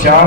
4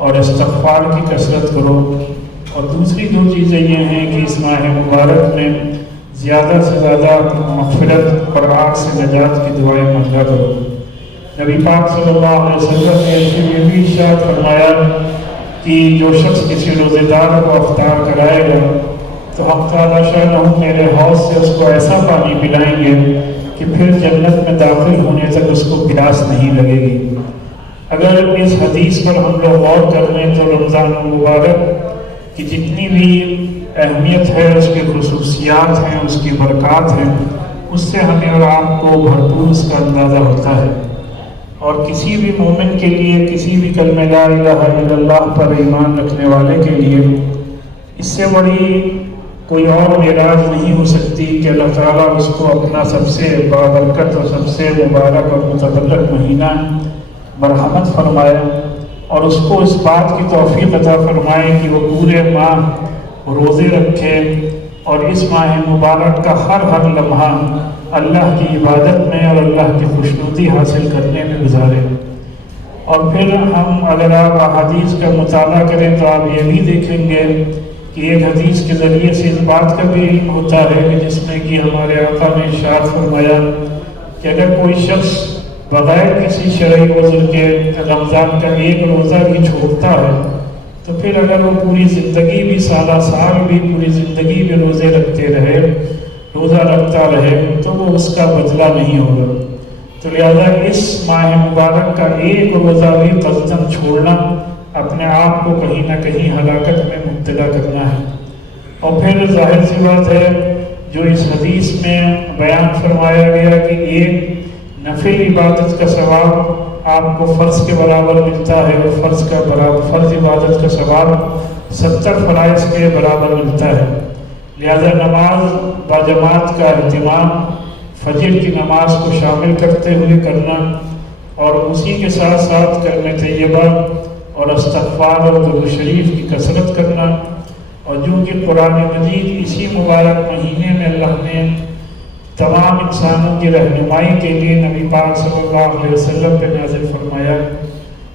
اور استغفار کی کثرت کرو. اور دوسری دو چیزیں یہ ہیں کہ اس ماہ مبارک میں زیادہ سے زیادہ مغفرت اور آگ سے نجات کی دعائیں مانگا کرو. نبی پاک صلی اللہ علیہ وسلم نے یہ بھی ارشاد فرمایا کہ جو شخص کسی روزے دار کو افطار کرائے گا تو حق تعالیٰ شاہ میرے حوض سے اس کو ایسا پانی پلائیں گے کہ پھر جنت میں داخل ہونے تک اس کو پیاس نہیں لگے گی. اگر اس حدیث پر ہم لوگ غور کر لیں تو رمضان المبارک کی جتنی بھی اہمیت ہے، اس کے خصوصیات ہیں، اس کی برکات ہیں، اس سے ہمیں اور آپ کو بھرپور اس کا اندازہ ہوتا ہے. اور کسی بھی مومن کے لیے، کسی بھی کلمہ لا الہ الا اللہ پر ایمان رکھنے والے کے لیے اس سے بڑی کوئی اور معراج نہیں ہو سکتی کہ اللہ تعالیٰ اس کو اپنا سب سے بابرکت اور سب سے مبارک اور متبرک مہینہ مرحمت فرمائے اور اس کو اس بات کی توفیق عطا فرمائے کہ وہ پورے ماہ روزے رکھے اور اس ماہ مبارک کا ہر لمحہ اللہ کی عبادت میں اور اللہ کی خوشنودی حاصل کرنے میں گزارے. اور پھر ہم اگر آپ احادیث کا مطالعہ کریں تو آپ یہ بھی دیکھیں گے کہ ایک حدیث کے ذریعے سے اس بات کا بھی علم ہوتا ہے کہ جس میں کہ ہمارے آقا نے ارشاد فرمایا کہ اگر کوئی شخص بغیر کسی شرعی عذر کے رمضان کا ایک روزہ بھی چھوڑتا ہے تو پھر اگر وہ پوری زندگی بھی سالہ سال بھی پوری زندگی بھی روزے رکھتے رہے، روزہ رکھتا رہے تو وہ اس کا بدلہ نہیں ہوگا. تو لہذا اس ماہ مبارک کا ایک روزہ بھی قصداً چھوڑنا اپنے آپ کو کہیں نہ کہیں ہلاکت میں مبتلا کرنا ہے. اور پھر ظاہر سی بات ہے جو اس حدیث میں بیان فرمایا گیا کہ ایک نفل عبادت کا ثواب آپ کو فرض کے برابر ملتا ہے اور فرض عبادت کا ثواب 70 فرائض کے برابر ملتا ہے. لہذا نماز باجماعت کا اہتمام، فجر کی نماز کو شامل کرتے ہوئے کرنا اور اسی کے ساتھ ساتھ کلمہ طیبہ اور استغفار اور درود شریف کی کثرت کرنا. اور جو کہ قرآن مجید اسی مبارک مہینے میں اللہ نے تمام انسانوں کی رہنمائی کے لیے نبی پاک صلی اللہ علیہ وسلم پہ نازل فرمایا.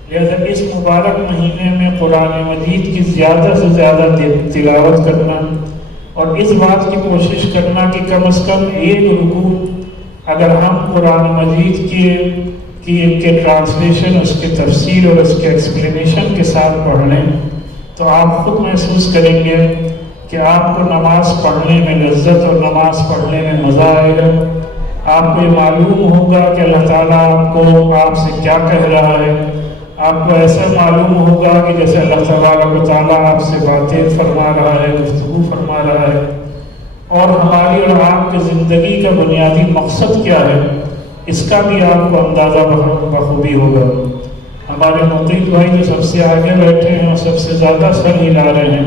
لہذا اس مبارک مہینے میں قرآن مجید کی زیادہ سے زیادہ تلاوت کرنا اور اس بات کی کوشش کرنا کہ کم از کم ایک رکوع اگر ہم قرآن مجید کے ٹرانسلیشن، اس کے تفسیر اور اس کے ایکسپلینیشن کے ساتھ پڑھ لیں تو آپ خود محسوس کریں گے کہ آپ کو نماز پڑھنے میں لذت اور نماز پڑھنے میں مزہ آئے گا. آپ کو یہ معلوم ہوگا کہ اللہ تعالیٰ آپ سے کیا کہہ رہا ہے. آپ کو ایسا معلوم ہوگا کہ جیسے اللہ تعالیٰ آپ سے باتیں فرما رہا ہے، گفتگو فرما رہا ہے. اور ہماری اور آپ کی زندگی کا بنیادی مقصد کیا ہے اس کا بھی آپ کو اندازہ بخوبی ہوگا. ہمارے مقید بھائی جو سب سے آگے بیٹھے ہیں اور سب سے زیادہ سر ہلا رہے ہیں،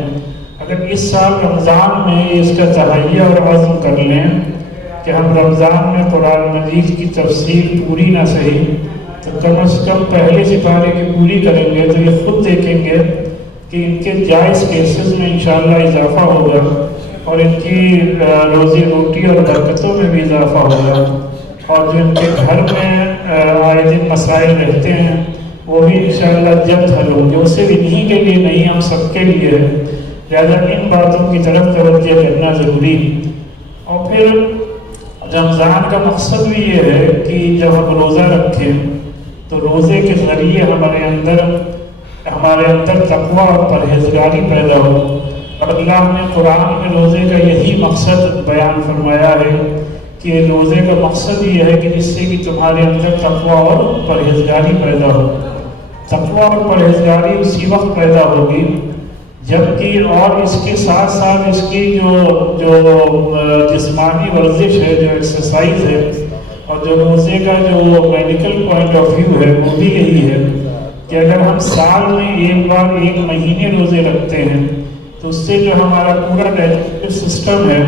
اگر اس سال رمضان میں اس کا تہیہ اور عزم کر لیں کہ ہم رمضان میں قرآن مجید کی تفسیر پوری نہ صحیح تو کم از کم پہلے سپارے کی پوری کریں گے تو یہ خود دیکھیں گے کہ ان کے جائز کیسز میں انشاءاللہ اضافہ ہوگا اور ان کی روزی روٹی اور برکتوں میں بھی اضافہ ہوگا. اور جو ان کے گھر میں آئے دن مسائل رہتے ہیں وہ بھی انشاءاللہ جلد حل ہوں گے. اس سے انہیں کے لیے نہیں، ہم سب کے لیے ہے. لہذا ان باتوں کی طرف توجہ کرنا ضروری. اور پھر رمضان کا مقصد بھی یہ ہے کہ جب ہم روزہ رکھیں تو روزے کے ذریعے ہمارے اندر تقویٰ اور پرہیزگاری پیدا ہو. اور اللہ نے قرآن میں روزے کا یہی مقصد بیان فرمایا ہے کہ روزے کا مقصد یہ ہے کہ جس سے کہ تمہارے اندر تقویٰ اور پرہیزگاری پیدا ہو. تقویٰ اور پرہیزگاری اسی وقت پیدا ہوگی جبکہ اور اس کے ساتھ ساتھ اس کی جو جسمانی ورزش ہے، جو ایکسرسائز ہے اور جو روزے کا جو میڈیکل پوائنٹ آف ویو ہے وہ بھی یہی ہے کہ اگر ہم سال میں ایک بار ایک مہینے روزے رکھتے ہیں تو اس سے جو ہمارا پورا ڈائجسٹو سسٹم ہے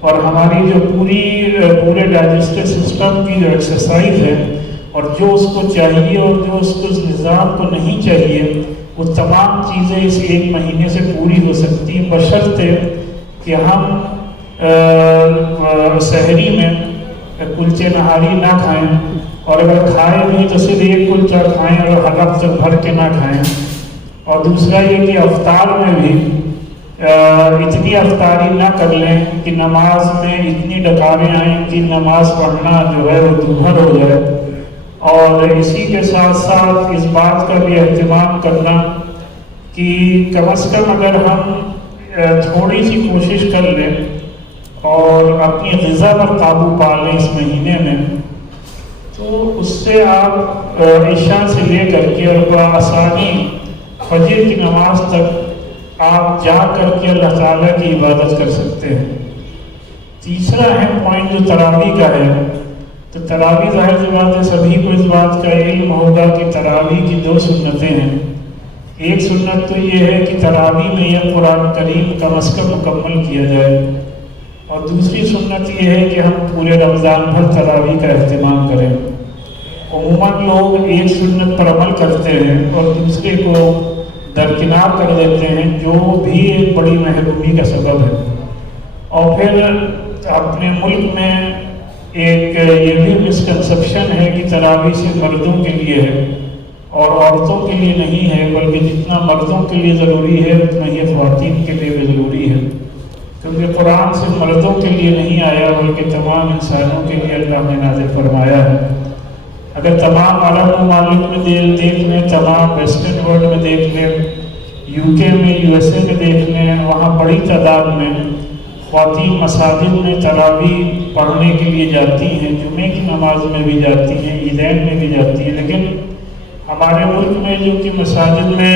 اور ہماری جو پورے ڈائجسٹو سسٹم کی جو ایکسرسائز ہے اور جو اس کو چاہیے اور جو اس کو نظام کو نہیں چاہیے وہ تمام چیزیں اس ایک مہینے سے پوری ہو سکتی ہیں، بشرطے کہ ہم سحری میں کلچے نہاری نہ کھائیں اور اگر کھائیں بھی تو صرف ایک کلچا کھائیں اور حلق تک بھر کے نہ کھائیں. اور دوسرا یہ کہ افطار میں بھی اتنی افطاری نہ کر لیں کہ نماز میں اتنی ڈکاریں آئیں کہ نماز پڑھنا جو ہے وہ دوہر ہو جائے، اور اسی کے ساتھ ساتھ اس بات کا بھی اہتمام کرنا کہ کم از کم اگر ہم تھوڑی سی کوشش کر لیں اور اپنی غذا پر قابو پا لیں اس مہینے میں، تو اس سے آپ عشاء سے لے کر کے اور بآسانی فجر کی نماز تک آپ جا کر کے اللہ تعالیٰ کی عبادت کر سکتے ہیں۔ تیسرا اہم پوائنٹ جو تراویح کا ہے، تو تراویح ظاہر سی بات ہے سبھی کو اس بات کا علم ہوگا کہ تراویح کی 2 سنتیں ہیں۔ ایک سنت تو یہ ہے کہ تراویح میں یہ قرآن کریم کم از کم مکمل کیا جائے، اور دوسری سنت یہ ہے کہ ہم پورے رمضان بھر تراویح کا اہتمام کریں۔ عموماً لوگ ایک سنت پر عمل کرتے ہیں اور دوسرے کو درکنار کر دیتے ہیں، جو بھی ایک بڑی محرومی کا سبب ہے۔ اور پھر اپنے ملک میں ایک یہ بھی مسکنسپشن ہے کہ تراویح صرف مردوں کے لیے ہے اور عورتوں کے لیے نہیں ہے، بلکہ جتنا مردوں کے لیے ضروری ہے اتنا یہ خواتین کے لیے بھی ضروری ہے، کیونکہ قرآن صرف مردوں کے لیے نہیں آیا بلکہ تمام انسانوں کے لیے اللہ نے نازل فرمایا ہے۔ اگر تمام عرب ممالک میں دیکھ لیں، تمام ویسٹرن ورلڈ میں دیکھ لیں، UK میں USA میں دیکھ لیں، وہاں بڑی تعداد میں خواتین مساجد میں تراویح پڑھنے کے لیے جاتی ہیں، جمعے کی نماز میں بھی جاتی ہیں، عیدین میں بھی جاتی ہیں، لیکن ہمارے ملک میں جو کہ مساجد میں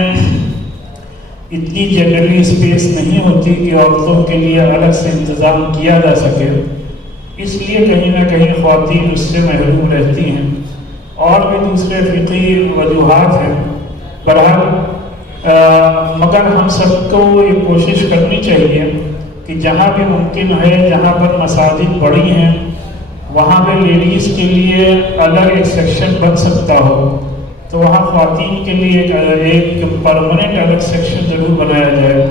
اتنی جنرلی اسپیس نہیں ہوتی کہ عورتوں کے لیے الگ سے انتظام کیا جا سکے، اس لیے کہیں نہ کہیں خواتین اس سے محروم رہتی ہیں، اور بھی دوسرے فقہی وجوہات ہیں۔ بہرحال مگر ہم سب کو یہ کوشش کرنی چاہیے کہ جہاں بھی ممکن ہے، جہاں پر مساجد بڑی ہیں وہاں پہ لیڈیز کے لیے الگ ایک سیکشن بن سکتا ہو، تو وہاں خواتین کے لیے ایک پرماننٹ الگ سیکشن ضرور بنایا جائے،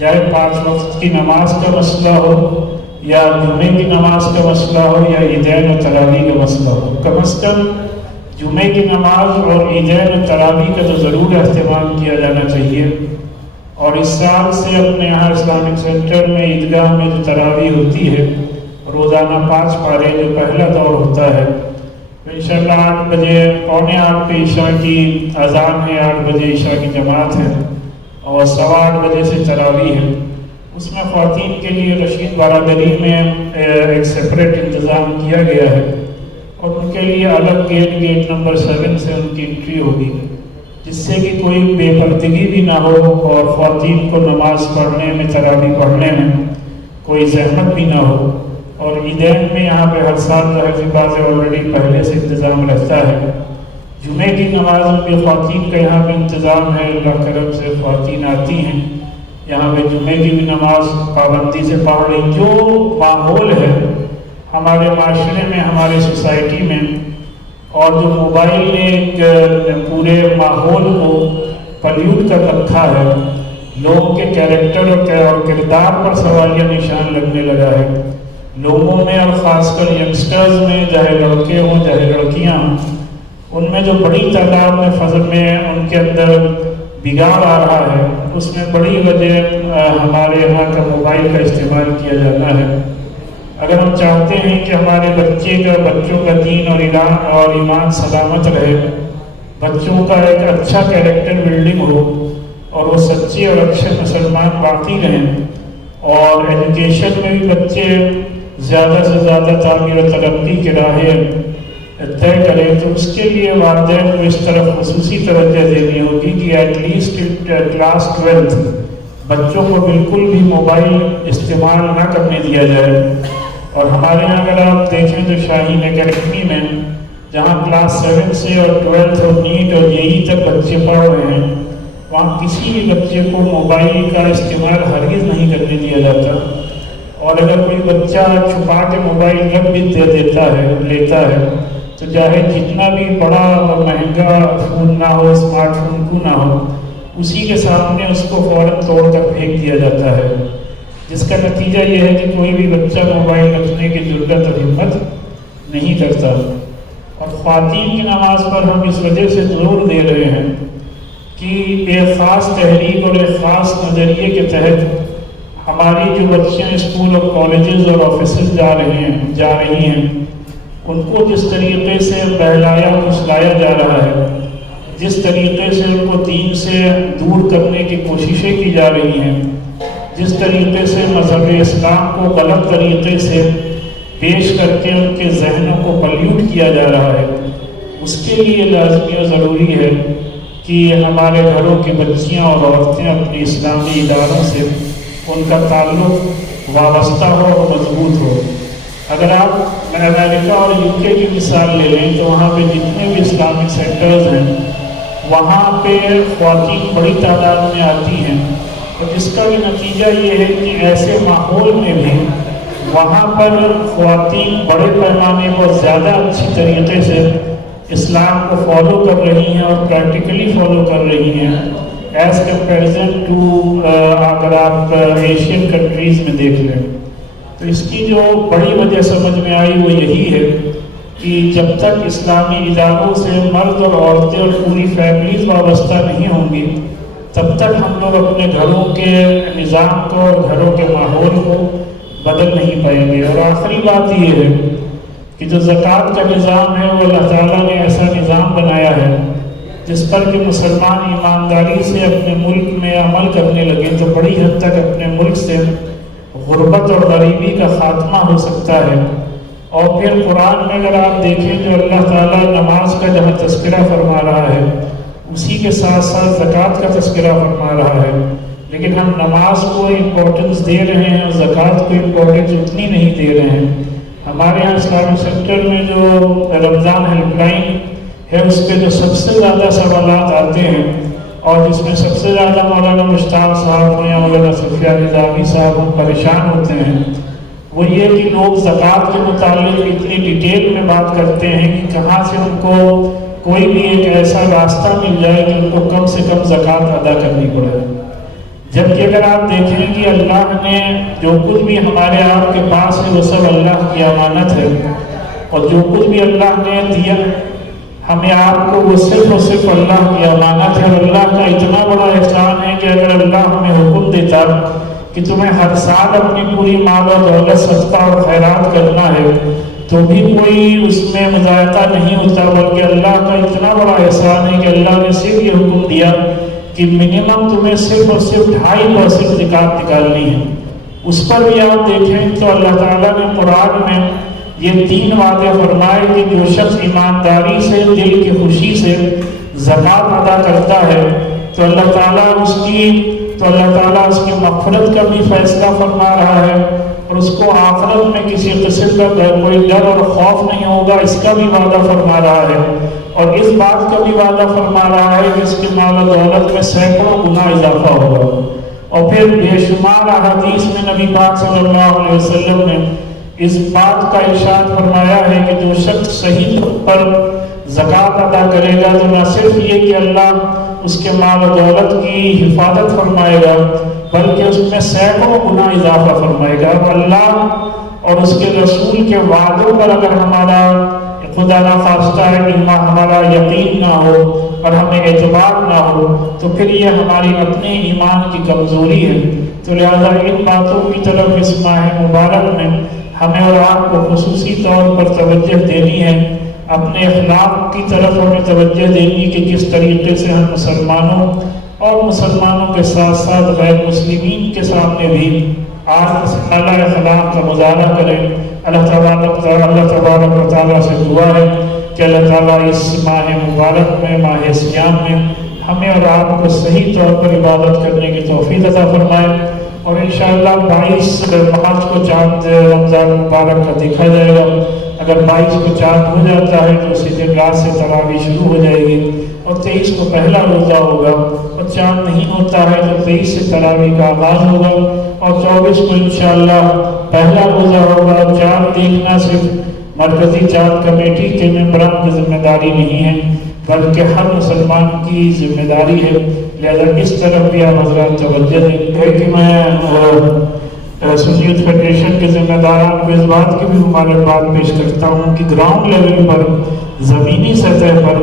چاہے 5 وقت کی نماز کا مسئلہ ہو یا جمعے کی نماز کا مسئلہ ہو یا عیدین و تراویح کا مسئلہ ہو۔ کم از کم جمعے کی نماز اور عیدین و تراویح کا تو ضرور اہتمام کیا جانا چاہیے، اور اس سال سے اپنے یہاں اسلامک سینٹر میں عیدگاہ میں جو تراویح ہوتی ہے روزانہ 5 پارے جو پہلا دور ہوتا ہے، انشاءاللہ 8 بجے 7:45 پہ عشاء کی اذان ہے، 8 بجے عشاء کی جماعت ہے، اور 8:15 بجے سے تراویح ہے۔ اس میں خواتین کے لیے رشید برادری میں ایک سیپریٹ انتظام کیا گیا ہے، اور ان کے لیے الگ گیٹ نمبر 7 سے ان کی انٹری ہوگی، جس سے کہ کوئی بے پردگی بھی نہ ہو اور خواتین کو نماز پڑھنے میں، تراویح پڑھنے میں کوئی زحمت بھی نہ ہو۔ اور عیدین میں یہاں پہ ہر سال ظاہر سی بات ہے آلریڈی پہلے سے انتظام رہتا ہے۔ جمعے کی نماز میں بھی خواتین کا یہاں پہ انتظام ہے، اللہ کرم سے خواتین آتی ہیں یہاں پہ، جمعے کی بھی نماز پابندی سے پڑھ رہی۔ جو ماحول ہے ہمارے معاشرے میں، ہمارے سوسائٹی میں، اور جو موبائل نے ایک پورے ماحول کو پلیوٹ کر رکھا ہے، لوگوں کے کیریکٹر اور کردار پر سوالیہ نشان لگنے لگا ہے لوگوں میں، اور خاص کر ینگسٹرز میں، چاہے لڑکے ہوں چاہے لڑکیاں ہوں، ان میں جو بڑی تعداد میں فضل میں ان کے اندر بگاڑ آ رہا ہے، اس میں بڑی وجہ ہمارے یہاں کا موبائل کا استعمال کیا جانا ہے۔ اگر ہم چاہتے ہیں کہ ہمارے بچوں کا دین اور ایمان سلامت رہے، بچوں کا ایک اچھا کیریکٹر بلڈنگ ہو، اور وہ سچے اور اچھے مسلمان باقی رہیں، اور ایجوکیشن میں بھی بچے زیادہ سے زیادہ تعمیر و ترقی کے راہیں طے کریں، تو اس کے لیے والدین کو اس طرف خصوصی توجہ دینی ہوگی کہ ایٹ لیسٹ کلاس 12 بچوں کو بالکل بھی موبائل استعمال نہ کرنے دیا جائے۔ اور ہمارے یہاں اگر آپ دیکھیں تو شاہین اکیڈمی میں، جہاں کلاس 7 سے اور 12 اور نیٹ اور JEE تک بچے پڑھ رہے ہیں، وہاں کسی بھی بچے کو موبائل کا استعمال ہرگز نہیں کرنے دیا جاتا، اور اگر کوئی بچہ چھپا کے موبائل رکھ بھی لیتا ہے تو چاہے جتنا بھی بڑا اور مہنگا فون نہ ہو، اسمارٹ فون کیوں نہ ہو، اسی کے سامنے اس کو فوراً توڑ کر پھینک دیا جاتا ہے، جس کا نتیجہ یہ ہے کہ کوئی بھی بچہ موبائل رکھنے کی ضرورت اور ہمت نہیں کرتا۔ اور خواتین کی نماز پر ہم اس وجہ سے زور دے رہے ہیں کہ ایک خاص تحریک اور ایک خاص نظریے کے تحت ہماری جو بچیاں اسکول اور کالجز اور آفیسز جا رہی ہیں ان کو جس طریقے سے بہلایا پھسلایا جا رہا ہے، جس طریقے سے ان کو دین سے دور کرنے کی کوششیں کی جا رہی ہیں، جس طریقے سے مذہب اسلام کو غلط طریقے سے پیش کر کے ان کے ذہنوں کو پلیوٹ کیا جا رہا ہے، اس کے لیے لازمی اور ضروری ہے کہ ہمارے گھروں کی بچیاں اور عورتیں اپنی اسلامی اداروں سے ان کا تعلق وابستہ ہو اور مضبوط ہو۔ اگر آپ امریکہ اور UK کی مثال لے لیں تو وہاں پہ جتنے بھی اسلامک سینٹرز ہیں وہاں پہ خواتین بڑی تعداد میں آتی ہیں، اور جس کا بھی نتیجہ یہ ہے کہ ایسے ماحول میں بھی وہاں پر خواتین بڑے پیمانے پر زیادہ اچھی طریقے سے اسلام کو فالو کر رہی ہیں اور پریکٹیکلی فالو کر رہی ہیں ایز کمپیریزن ٹو اگر آپ ایشین کنٹریز میں دیکھ لیں۔ تو اس کی جو بڑی وجہ سمجھ میں آئی وہ یہی ہے کہ جب تک اسلامی اداروں سے مرد اور عورتیں اور پوری فیملیز وابستہ نہیں ہوں گی تب تک ہم لوگ اپنے گھروں کے نظام کو اور گھروں کے ماحول کو بدل نہیں پائیں گے۔ اور آخری بات یہ ہے کہ جو زکوٰۃ کا نظام ہے وہ اللہ تعالیٰ نے ایسا نظام بنایا ہے جس پر کہ مسلمان ایمانداری سے اپنے ملک میں عمل کرنے لگے تو بڑی حد تک اپنے ملک سے غربت اور غریبی کا خاتمہ ہو سکتا ہے۔ اور پھر قرآن میں اگر آپ دیکھیں جو اللہ تعالیٰ نماز کا جہاں تذکرہ فرما رہا ہے اسی کے ساتھ ساتھ زکوٰۃ کا تذکرہ فرما رہا ہے، لیکن ہم نماز کو امپورٹنس دے رہے ہیں اور زکوٰۃ کو امپورٹنس اتنی نہیں دے رہے ہیں۔ ہمارے یہاں اسلامک سینٹر میں جو رمضان ہیلپ لائن ہے اس پہ جو سب سے زیادہ سوالات آتے ہیں اور جس میں سب سے زیادہ مولانا مشتاق صاحب ہوں یا مولانا صفیہ نظامی صاحب ہوں پریشان ہوتے ہیں وہ یہ کہ لوگ زکوٰۃ کے متعلق اتنی ڈیٹیل میں بات کرتے ہیں کہ کہاں سے ان کو کوئی بھی ایک ایسا راستہ مل جائے کہ ان کو کم سے کم زکوٰۃ ادا کرنی پڑے، جبکہ اگر آپ دیکھیں کہ اللہ نے جو کچھ بھی ہمارے آپ کے پاس ہے وہ سب اللہ کی امانت ہے، اور جو کچھ بھی اللہ نے دیا ہمیں آپ کو وہ صرف اور صرف اللہ کی امانت ہے۔ اور اللہ کا اتنا بڑا احسان ہے کہ اگر اللہ ہمیں حکم دیتا کہ تمہیں ہر سال اپنی پوری مال و دولت صدقہ اور خیرات کرنا ہے تو بھی کوئی اس میں مذائقہ نہیں ہوتا، بلکہ اللہ کا اتنا بڑا احسان ہے کہ اللہ نے صرف یہ حکم دیا کہ منیمم تمہیں صرف اور صرف 2.5% زکوٰۃ نکالنی ہے۔ اس پر بھی آپ دیکھیں تو اللہ تعالیٰ نے قرآن میں یہ 3 وعدے فرمائے کہ جو شخص ایمانداری سے دل کی خوشی سے زکوٰۃ ادا کرتا ہے تو اللہ تعالیٰ اس کی مغفرت کا بھی فیصلہ فرما رہا ہے، اور اس کو آخرت میں کسی قسم کا کوئی ڈر اور خوف نہیں ہوگا اس کا بھی وعدہ فرما رہا ہے، اور اس بات کا بھی وعدہ فرما رہا ہے کہ اس کے مال و دولت میں سینکڑوں گنا اضافہ ہوگا۔ اور پھر بے شمار احادیث میں نبی پاک صلی اللہ علیہ وسلم نے اس بات کا ارشاد فرمایا ہے کہ جو شخص صحیح طور پر زکوٰۃ ادا کرے گا تو نہ صرف یہ کہ اللہ اس کے مال و دولت کی حفاظت فرمائے گا بلکہ اس میں سینکڑوں گنا اضافہ فرمائے گا۔ اور اللہ اور اس کے رسول کے وعدوں پر اگر ہمارا خدا نخواستہ ہے کہ ہمارا یقین نہ ہو اور ہمیں اعتبار نہ ہو تو پھر یہ ہماری اپنے ایمان کی کمزوری ہے۔ تو لہذا ان باتوں کی طرف اس ماہ مبارک میں ہمیں اور آپ کو خصوصی طور پر توجہ دینی ہے، اپنے اخلاق کی طرف ہمیں توجہ دینی کہ کس طریقے سے ہم مسلمانوں اور مسلمانوں کے ساتھ ساتھ غیر مسلمین کے سامنے بھی اعلیٰ اخلاق کا مظاہرہ کریں۔ اللہ تبارک و تعالیٰ سے دعا ہے کہ اللہ تعالیٰ اس ماہ مبارک میں ماہ صیام میں ہمیں اور آپ کو صحیح طور پر عبادت کرنے کی توفیق عطا فرمائے، اور انشاءاللہ 22 مارچ کو چاند رمضان مبارک کا دیکھا جائے گا۔ اگر 22 کو چاند ہو جاتا ہے تو اسی دن رات سے تراویح شروع ہو جائے گی، اور 23 کو پہلا روزہ ہوگا، اور چاند نہیں ہوتا ہے تو 23 سے تراویح کا آغاز ہوگا، اور 24 کو انشاءاللہ پہلا روزہ ہوگا۔ چاند دیکھنا صرف مرکزی چاند کمیٹی کے ممبران کی ذمہ داری نہیں ہے بلکہ ہر مسلمان کی ذمہ داری ہے، لہذا اس طرف بھی آپ حضرات توجہ دیں کہ میں سنیت فیڈریشن کے ذمہ داران کو اس بات کی بھی مبارکباد پیش کرتا ہوں کہ گراؤنڈ لیول پر زمینی سطح پر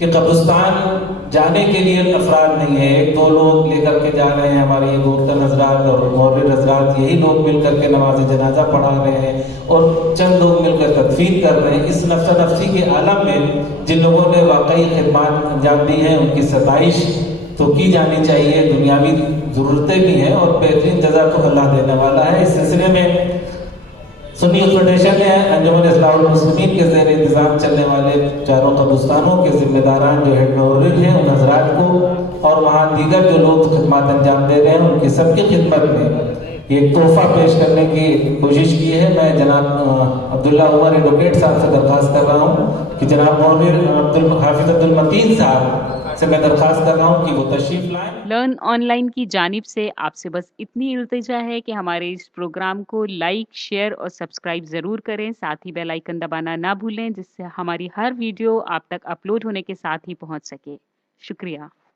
کہ قبرستان جانے کے لیے افراد نہیں ہے، ایک دو لوگ لے کر کے جا رہے ہیں، ہمارے یہ گولکن حضرات اور مورد حضرات یہی لوگ مل کر کے نماز جنازہ پڑھا رہے ہیں اور چند لوگ مل کر تدفین کر رہے ہیں۔ اس نفس نفسی کے عالم میں جن لوگوں نے واقعی خدمات انجام دی ہیں ان کی ستائش تو کی جانی چاہیے، دنیاوی ضرورتیں بھی ہیں اور بہترین جزا تو اللہ دینے والا ہے۔ اس سلسلے میں سنی فیڈریشن نے انجمن اصلاح المسلمین کے زیر انتظام چلنے والے چاروں قبرستانوں کے ذمہ داران جو ہیڈ مورد ہیں ان حضرات کو اور وہاں دیگر جو لوگ خدمات انجام دے رہے ہیں ان کی سب کی خدمت میں ایک تحفہ پیش کرنے کی کوشش کی ہے۔ میں جناب عبداللہ عمر ایڈوکیٹ صاحب سے درخواست کر رہا ہوں کہ جناب مولوی حافظ عبد المتین صاحب سے میں درخواست کر رہا ہوں کہ وہ تشریف لائیں۔ لرن آن لائن کی جانب سے آپ سے بس اتنی التجا ہے کہ ہمارے اس پروگرام کو لائک، شیئر اور سبسکرائب ضرور کریں، ساتھ ہی بیل آئیکن دبانا نہ بھولیں جس سے ہماری ہر ویڈیو آپ تک اپلوڈ ہونے کے ساتھ ہی پہنچ سکے۔ شکریہ۔